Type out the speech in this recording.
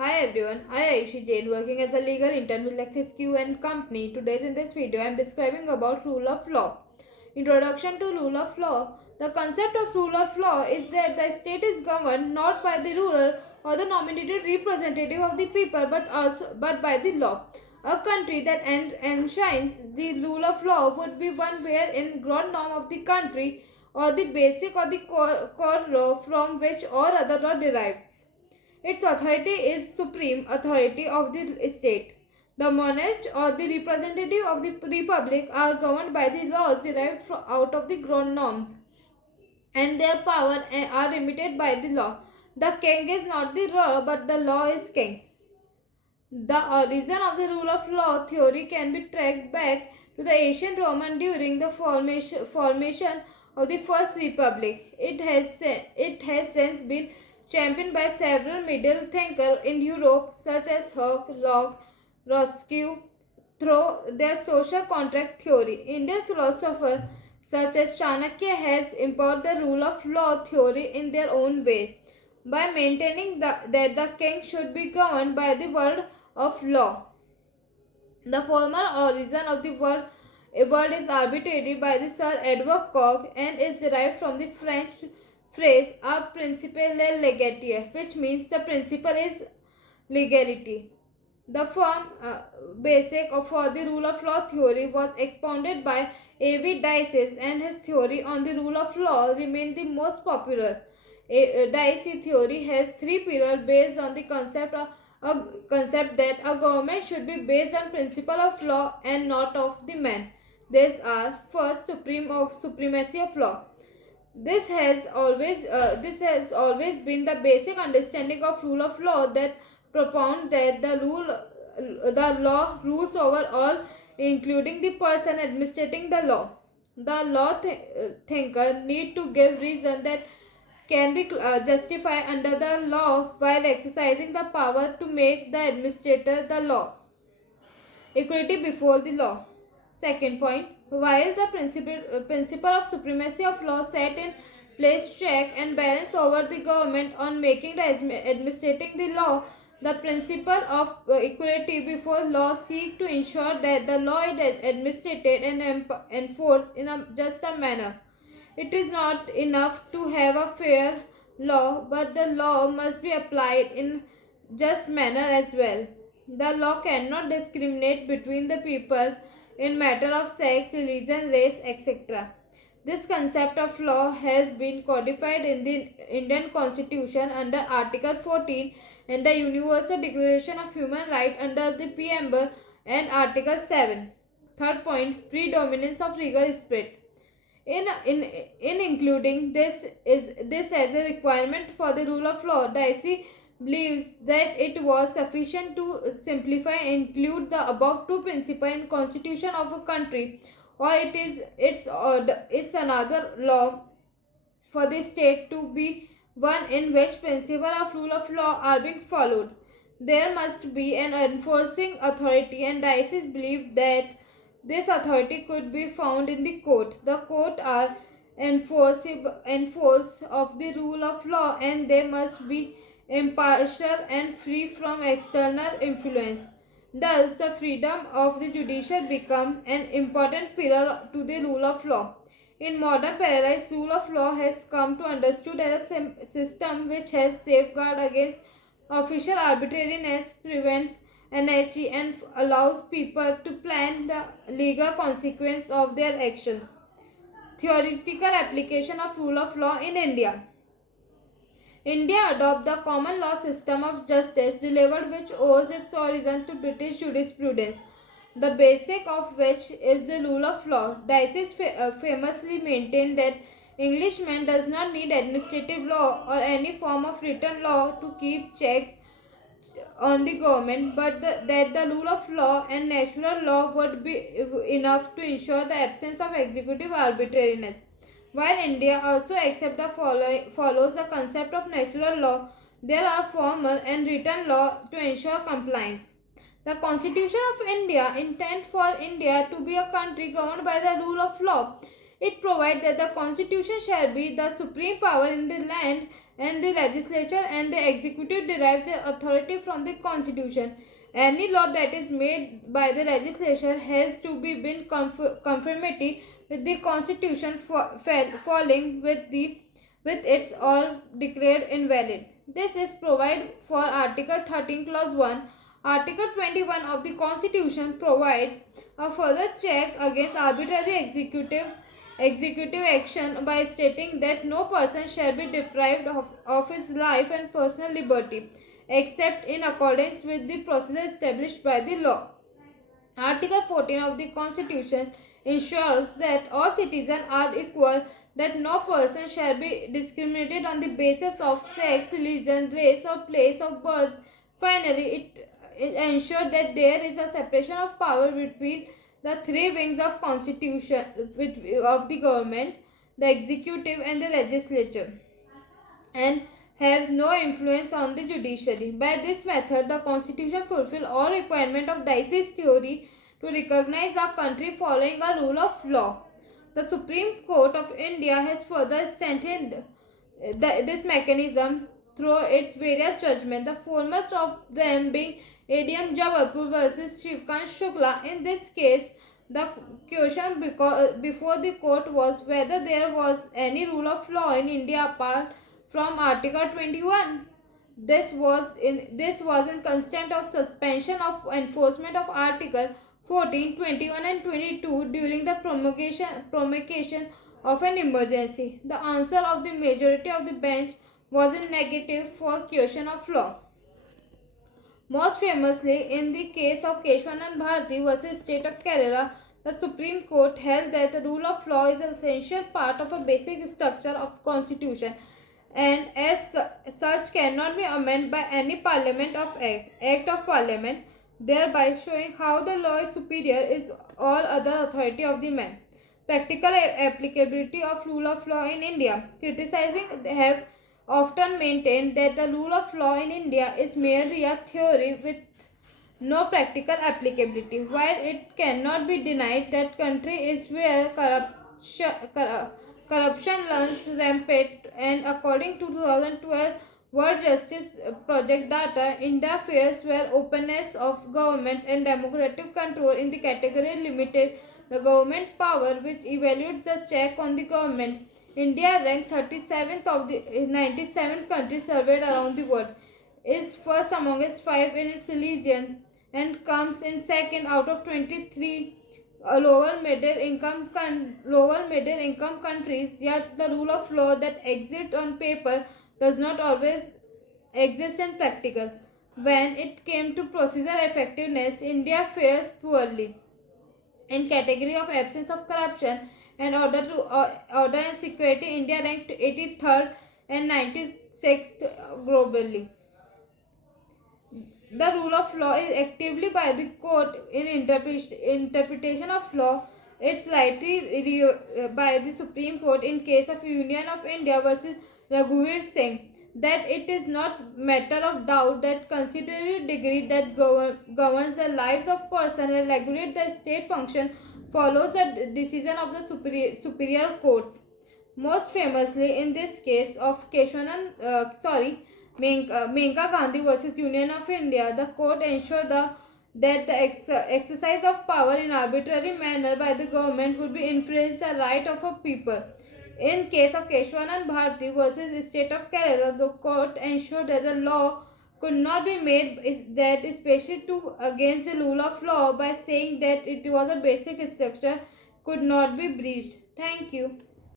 Hi everyone, I am Ayushi Jain working as a legal intern with Lexis Q and Company. Today in this video I am describing about rule of law. Introduction to rule of law. The concept of rule of law is that the state is governed not by the ruler or the nominated representative of the people but by the law. A country that enshrines the rule of law would be one where in ground norm of the country or the basic or the core law from which all other law derives. Its authority is supreme authority of the state. The monarch or the representative of the republic are governed by the laws derived out of the ground norms, and their power are limited by the law. The king is not the law, but the law is king. The origin of the rule of law theory can be tracked back to the ancient Roman during the formation of the First Republic. It has since been championed by several middle thinkers in Europe, such as Huck, Locke, Rousseau, through their social contract theory. Indian philosophers such as Chanakya has imposed the rule of law theory in their own way by maintaining that the king should be governed by the word of law. The former origin of the word is arbitrated by the Sir Edward Coke and is derived from the French phrase a principe legalite, which means the principle is legality. The firm basic for the rule of law theory was expounded by A.V. Dices, and his theory on the rule of law remained the most popular. Dicey theory has three pillars based on the concept that a government should be based on principle of law and not of the man. These are first supremacy of law. This has always been the basic understanding of rule of law that propound that the law rules over all, including the person administrating the law. The thinker need to give reason that can be justified under the law while exercising the power to make the administrator the law. Equality before the law. Second point, while the principle of supremacy of law set in place check and balance over the government on making the administrating the law, the principle of equality before law seek to ensure that the law is administered and enforced in a just a manner. It is not enough to have a fair law, but the law must be applied in just manner as well. The law cannot discriminate between the people in matter of sex, religion, race, etc. This concept of law has been codified in the Indian Constitution under Article 14 and the Universal Declaration of Human Rights under the Preamble and Article 7. Third point, predominance of legal spirit. In including this as a requirement for the rule of law, Dicey believes that it was sufficient to simplify and include the above two principles in constitution of a country, or it's another law for the state to be one in which principle of rule of law are being followed. There must be an enforcing authority, and Dicey believes that this authority could be found in the court. The court are enforce of the rule of law, and they must be impartial and free from external influence. Thus, the freedom of the judiciary become an important pillar to the rule of law. In modern paradise, rule of law has come to understood as a system which has safeguard against official arbitrariness, prevents anarchy, and allows people to plan the legal consequence of their actions. Theoretical application of rule of law in India. India adopted the common law system of justice delivered which owes its origin to British jurisprudence, the basic of which is the rule of law. Dicey famously maintained that Englishman does not need administrative law or any form of written law to keep checks on the government, but that the rule of law and natural law would be enough to ensure the absence of executive arbitrariness. While India also follows the concept of natural law, there are formal and written law to ensure compliance. The Constitution of India intended for India to be a country governed by the rule of law. It provides that the Constitution shall be the supreme power in the land and the legislature and the executive derive their authority from the constitution. Any law that is made by the legislature has to be in conformity with the constitution, falling with it or declared invalid. This is provided for Article 13 Clause 1. Article 21 of the Constitution provides a further check against arbitrary executive action by stating that no person shall be deprived of his life and personal liberty except in accordance with the procedure established by the law. Article 14 of the Constitution ensures that all citizens are equal, that no person shall be discriminated on the basis of sex, religion, race, or place of birth. Finally, it ensures that there is a separation of power between the three wings of constitution of the government, the executive and the legislature, and has no influence on the judiciary. By this method, the constitution fulfills all requirements of Dicey's theory to recognize a country following a rule of law. The Supreme Court of India has further strengthened this mechanism through its various judgments, the foremost of them being ADM Jabalpur versus Shivkant Shukla. In this case, the question before the court was whether there was any rule of law in India apart from Article 21. This was in constant of suspension of enforcement of Article 14, 21 and 22 during the promulgation of an emergency. The answer of the majority of the bench was in negative for question of law. Most famously, in the case of Keshwanand Bharati versus State of Kerala, the Supreme Court held that the rule of law is an essential part of a basic structure of constitution and as such cannot be amended by any parliament of act of parliament, thereby showing how the law is superior is all other authority of the man. Practical applicability of rule of law in India. Criticizing have often maintained that the rule of law in India is merely a theory with no practical applicability. While it cannot be denied that country is where corruption runs rampant, and according to 2012 World Justice Project data, India fares where openness of government and democratic control in the category limited the government power, which evaluates the check on the government. India ranks 37th of the 97 countries surveyed around the world, is first among its 5 in its religion, and comes in second out of 23 lower middle income countries. Yet the rule of law that exists on paper does not always exist in practical. When it came to procedural effectiveness, India fares poorly. In category of absence of corruption and order and security, India ranked 83rd and 96th globally. The rule of law is actively by the court in interpretation of law. It's rightly by the Supreme Court in case of Union of India versus Raghuveer Singh that it is not matter of doubt that considerable degree that governs the lives of person and regulate the state function follows a decision of the superior courts. Most famously in this case of Menka Gandhi versus Union of India, the court ensured that the exercise of power in arbitrary manner by the government would be infringed the right of a people. In case of Keshwanand Bharati versus State of Kerala, the court ensured that the law could not be made that especially to against the rule of law by saying that it was a basic structure could not be breached. Thank you.